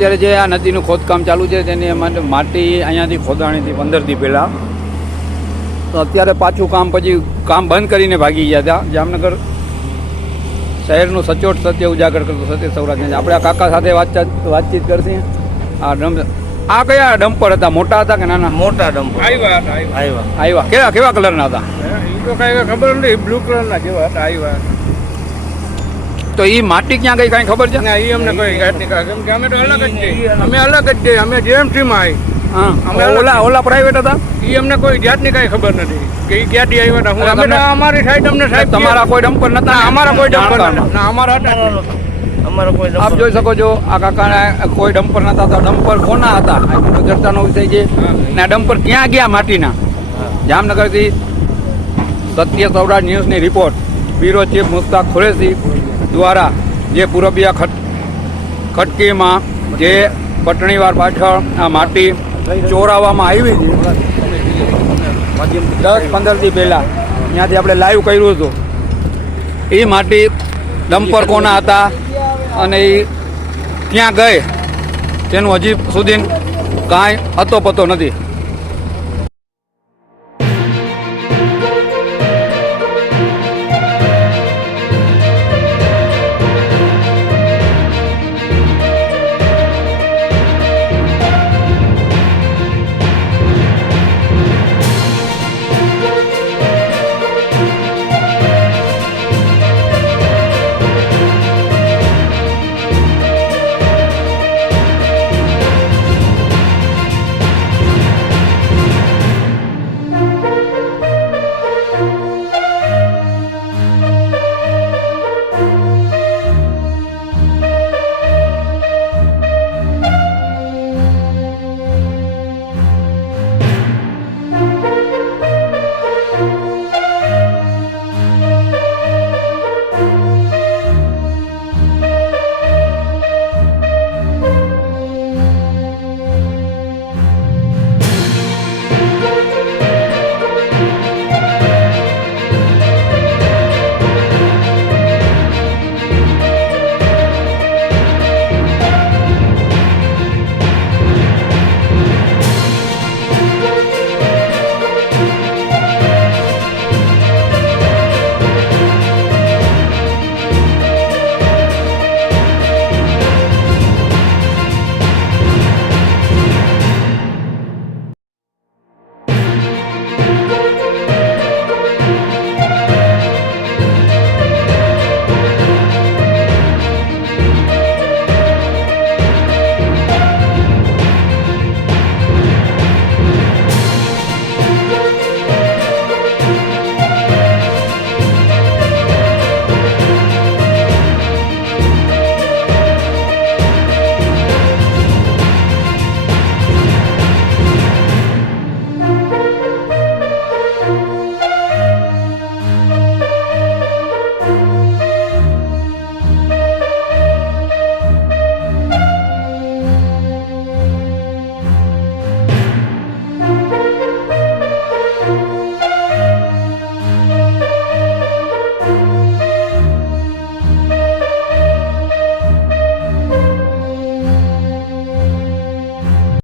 અત્યારે જે આ નદીનું ખોદકામ ચાલુ છે તેની માટે માટી અહીંયાથી ખોદાણીથી 15 દી પહેલાં, તો અત્યારે પાછું પછી કામ બંધ કરીને ભાગી ગયા હતા. જામનગર શહેરનું સચોટ સત્ય ઉજાગર કરતું સત્ય સૌરાષ્ટ્ર. આપણે આ કાકા સાથે વાતચીત કરશે. આ કયા ડમ્પર હતા? મોટા હતા કે નાના? મોટા ડમ્પર આવ્યા. કેવા કલરના હતા? એ તો કઈ ખબર નથી, બ્લુ કલરના જેવા હતા. આવ્યા તો એ માટી ક્યાં ગઈ કાંઈ ખબર છે? ના, એ અમને કોઈ જાતની કેમ કે અમે તો અલગ જ છીએ. અમે અલગ જ છીએ. અમે જેએમસીમાં આવી. હા, અમે ઓલા પ્રાઇવેટ હતા. એ અમને કોઈ જાતની કઈ ખબર નથી કે એ ક્યાંથી આવ્યા હતા. હું અમે તો અમારી સાઈડ અમને સાહેબ તમારા કોઈ ડમ્પર નતા? અમારા કોઈ ડમ્પર ના, અમારા હતા. અમારા કોઈ આપ જોઈ શકો છો આ કાકાના કોઈ ડમ્પર નતા. તો ડમ્પર કોના હતા આ ચર્ચાનો વિષય છે. ને આ ડમ્પર ક્યાં ગયા માટીના? જામનગરથી સત્ય સૌરાષ્ટ્ર ન્યૂઝની report bureau chief Mushtaq Qureshi દ્વારા જે પૂરબિયા ખટકીમાં જે પટણીવાર પાછળ આ માટી ચોરાવવામાં આવી હતી 10-15 દી પહેલાં, ત્યાંથી આપણે લાઈવ કર્યું હતું. એ માટી ડમ્પર કોના હતા અને એ ક્યાં ગઈ તેનું હજી સુધી કાંઈ અતો પતો નથી.